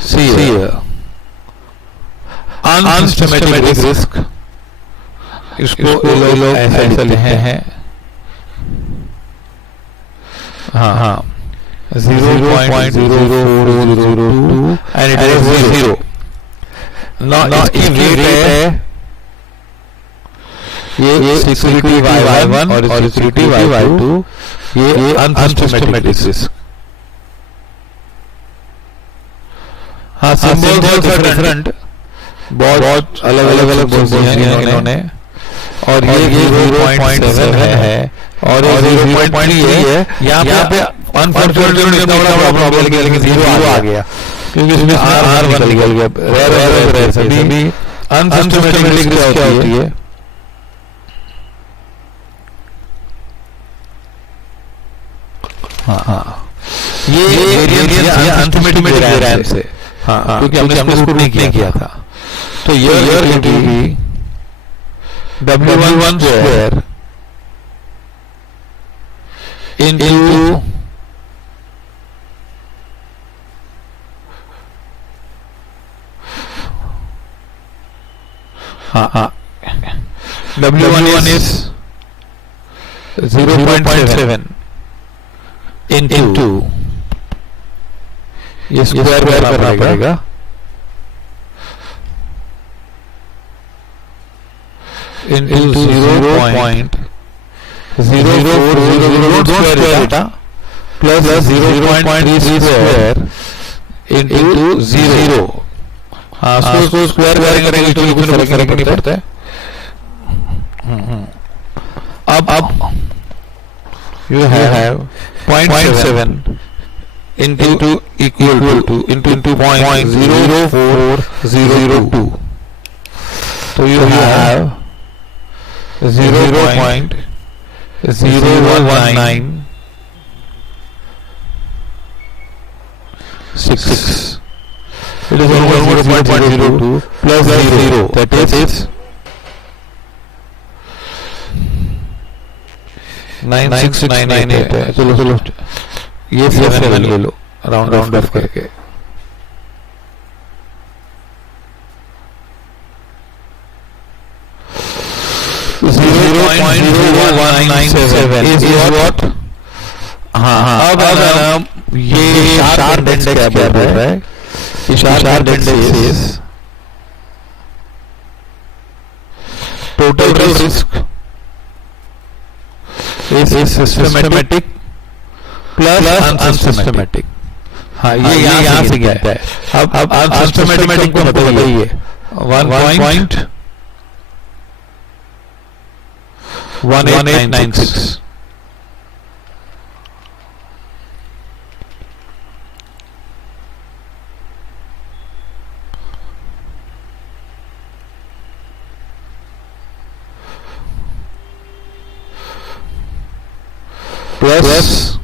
See here. Unsystematic risk. इसको लोग ऐसे लिखे हैं. 0.0402 and it is 0. Now इसकी weight है ये security y1 और सिक्योरिटी y2. ये unsystematic risk. Symbols are different. बहुत अलग अलग बोलते हैं इन्होंने. और ये 0.7 है. और 0.3 है। यहाँ पे अनफॉर्चुनेटली इतना बड़ा प्रॉब्लम हो गया, लेकिन 0 आ गया क्योंकि इसमें R1 निकल गया। रेयर सभी अनसिस्टमैटिक रिस्क क्या होती है? हाँ, ये वेरिएंस है अनसिस्टमैटिक वेरिएंस से। हाँ, क्योंकि हमने इसको रूट नहीं किया था। तो ये भी W1 square into W1 is 0.7 into ये स्क्वायर करना पड़ेगा into 0.040 square plus 0.3 square into 0। हाँ, उसको स्क्वायर करेंगे तो कुछ फर्क नहीं पड़ता है। अब you have 0.7 into equal to into 0.0402, so you have 0.0196. It is almost 0.02 plus 0, that is 96998 है। चलो ये 7 ले लो राउंड ऑफ करके। is what? हाँ, अब ये शार्प इंडेक्स क्या बोल रहा है? Sharp index is total risk is systematic plus unsystematic। हाँ, ये यहाँ से गिनता है। अब unsystematic को बताइए 1.1896। plus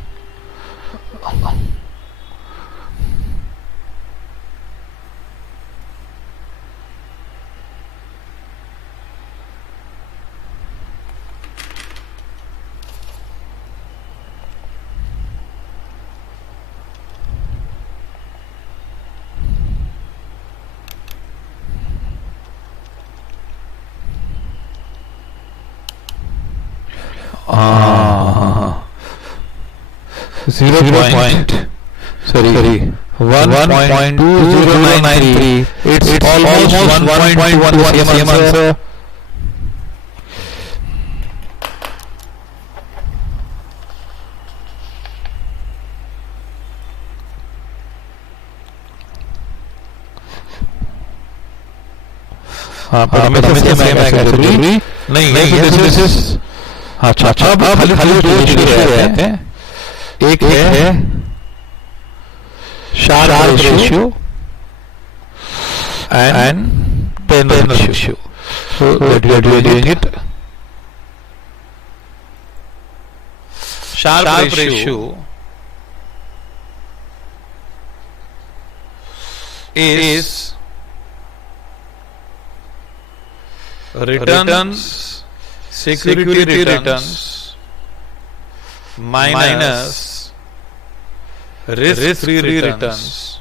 Zero point 1.2093. It's almost 1.1 same answer. हाँ, पर हमेशा सेम आएगा जरूरी नहीं है। दिस इज अच्छा। अब खाली दो चीजें रहते हैं। एक है Sharpe ratio and Treynor ratio. So that we are doing it. Sharp ratio is returns, security returns minus risk-free returns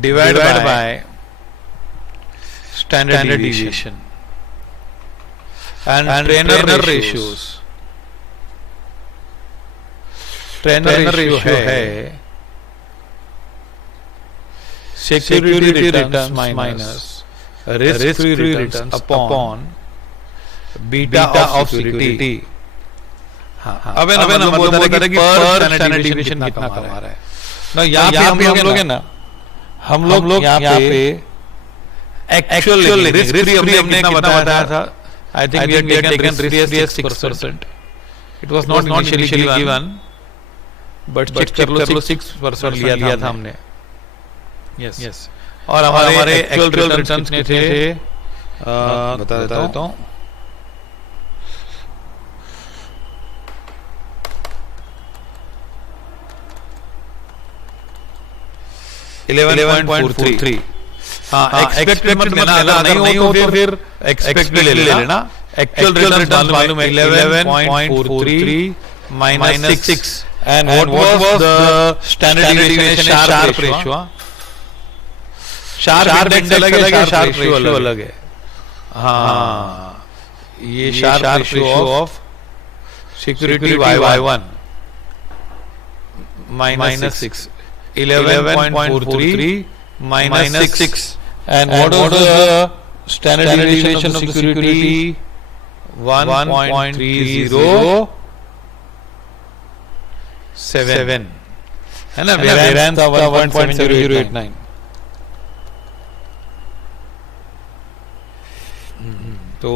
divided by standard deviation and trainer ratios. trainer ratio है security returns minus risk-free returns upon beta of security. अब ना मतलब बोलता है कि पर standard deviation कितना कमा रहा है ना। यहाँ पे हम लोग है ना, हम लोग यहाँ पे एक्चुअल रिस्क फ्री हमने कितना बताया था। I think we had taken risk 6%। It was not initially given, but check कर लो 6% लिया था हमने। यस और हमारे एक्चुअल रिटर्न्स कितने थे बता देता हूँ। $11.43। हाँ, एक्सपेक्टेड मत लेना, अगर नहीं हो तो फिर एक्सपेक्टेड ले लेना। एक्चुअल रिटर्न मालूम है 11.43 minus 6 and what was the standard deviation sharp ratio? Sharp index अलग है, शार्प रेशियो अलग है। हाँ, ये Sharpe ratio of security Y1 minus 6, 11.43 minus 6 and what was the standard deviation of the security? 1.307 है ना, वेरिएंस था 1.7089। तो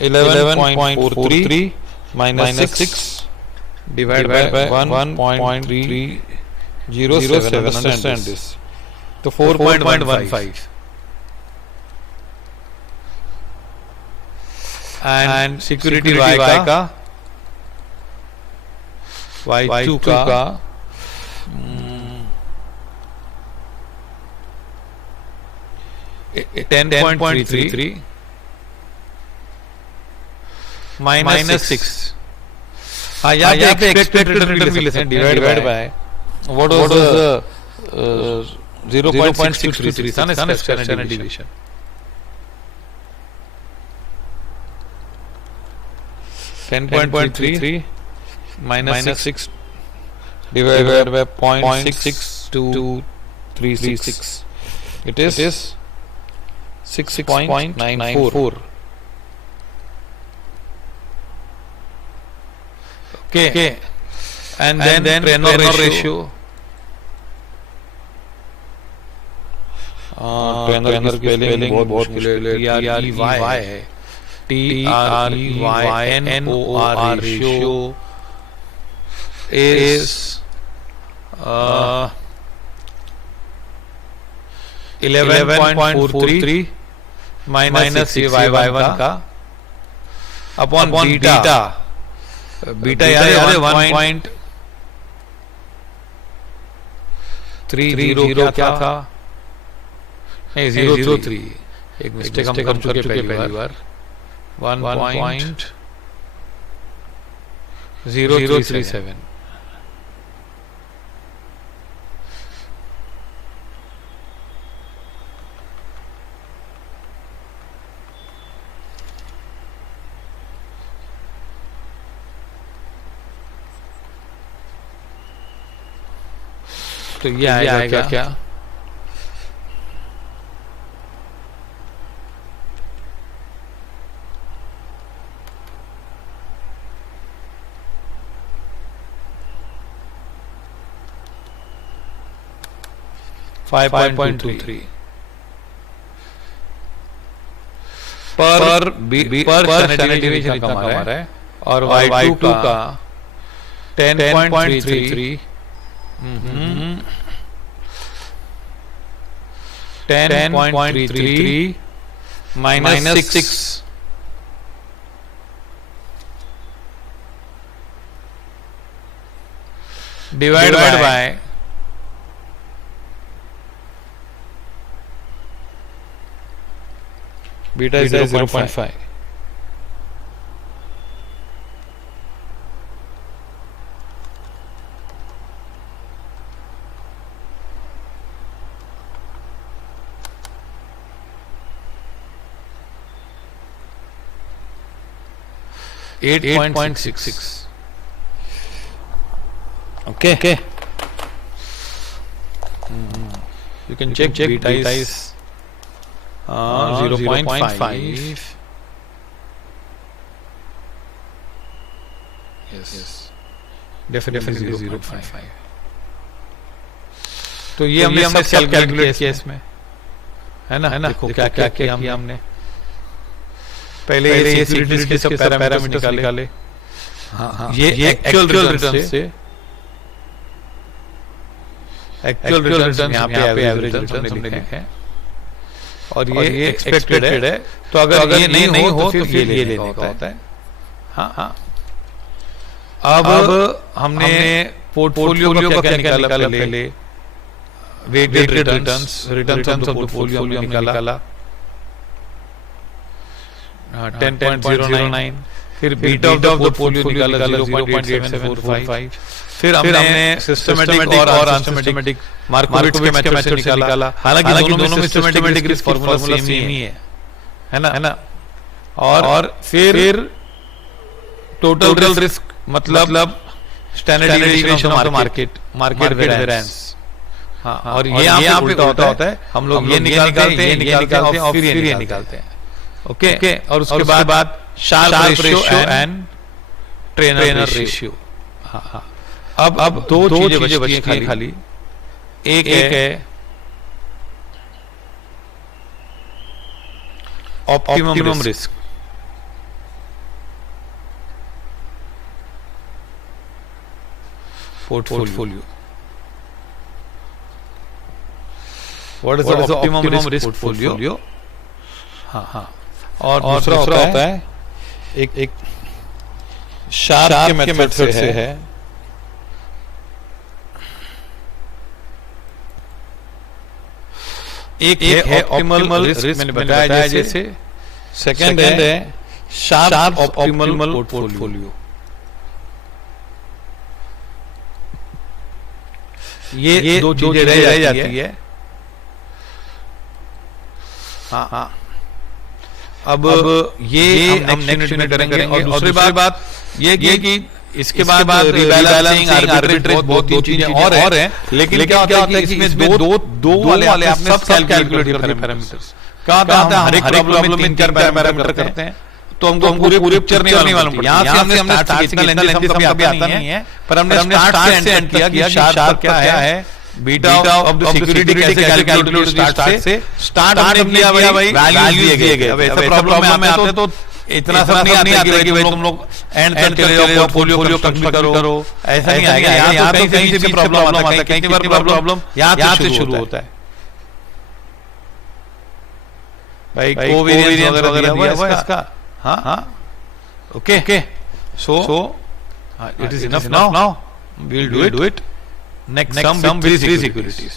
11.43 minus 6 divided by 1.307, understand this, तो 4.15 and security Y का Y2 का 10.33 minus 6। हाँ, यहाँ पे एक्सपेक्टेड रिटर्न भी ले सकते हैं, divide by what was the 0.633 था ना स्टैंडर्ड डिवीजन। $10.33 minus 6 divided by 0.6236, it is 6.94। Okay, and then Prenour ratio, Prenour की स्पेलिंग बहुत मुश्किल है, TREY है, TREYNOR ratio is 11.43 minus Y1 का upon बीटा याद है 1.30 क्या था, नहीं 0.03, एक मिस्टेक हम कर चुके पहली बार, 1.037। तो ये आएगा क्या? $5.23 पर स्टैंडर्ड डिवीजन इतना कमा रहा है, और Y2 का 10.33 10.33 minus 6 divided by beta is 0.5। $8.66। Okay. You can check beta is 0.5. Yes. Definitely 0.5। तो ये हमने सब कैलकुलेट किया इसमें, है ना? देखो क्या किया हमने। पहले ये सिक्योरिटीज के सब पैरामीटर्स निकाले, ये एक्चुअल रिटर्न से एक्चुअल रिटर्न यहाँ पे एवरेज रिटर्न हमने लिखे हैं और ये एक्सपेक्टेड है। तो अगर ये नहीं हो तो फिर ये लेने का होता है। हाँ, अब हमने पोर्टफोलियो का क्या निकाला पहले, weighted returns of the portfolio हमने निकाला 10.09, फिर बीटा ऑफ द पोर्टफोलियो निकाला 0.8745, फिर हमने सिस्टमैटिक और अनसिस्टमैटिक मार्कोविट्ज के मेथड से निकाला। हालांकि दोनों में सिस्टमैटिक रिस्क फार्मूला सेम ही है ना। और फिर टोटल रिस्क मतलब standard deviation of the market variance. हाँ, और ये यहाँ पे उल्टा होता है, हम लोग ये निकालते हैं और फिर ये निकालते हैं। ओके, और उसके बाद sharp ratio and trainer ratio. हाँ, अब दो चीजें बची हैं खाली। एक है optimum risk, portfolio. What is the optimum risk portfolio? हाँ, और दूसरा होता है एक शार्प के मेथड से है। एक है ऑप्टिमल रिस्क, मैंने बताया जैसे। सेकंड है शार्प ऑप्टिमल पोर्टफोलियो। ये दो चीजें रह जाती है। हाँ, अब ये हम नेक्स्ट यूनिट करेंगे। और दूसरी बात ये कि इसके बाद रीबैलेंसिंग, आर्बिट्रेज, बहुत दो चीजें और हैं। लेकिन क्या होता है कि इसमें दो वाले आपने सब कैलकुलेट करने पैरामीटर्स। क्या होता है, हर एक प्रॉब्लम में 3-4 पैरामीटर करते हैं, तो हमको पूरे पिक्चर नहीं मालूम पड़ता। यहाँ से हमने स्टार्ट से इतना लेंथी कभी आता नहीं है, पर हमने स्टार्ट से एंड किया कि शार्प क्या है, बीटा ऑफ द सिक्योरिटी कैसे कैलकुलेट स्टार्ट हमने किया भाई, वैल्यूज दिए गए। अब ऐसे प्रॉब्लम में आते तो इतना सब नहीं आता कि भाई तुम लोग एंड तक चले जाओ, पोर्टफोलियो कंप्लीट करो, ऐसा नहीं आएगा। यहाँ तो कहीं से भी प्रॉब्लम आता है, कई बार प्रॉब्लम यहाँ से शुरू होता है। भाई कोवेरिएंस वगैरह दिया हुआ है इसका। हाँ, okay, so it is enough now, we will do it next sum with 3 सिक्योरिटीज।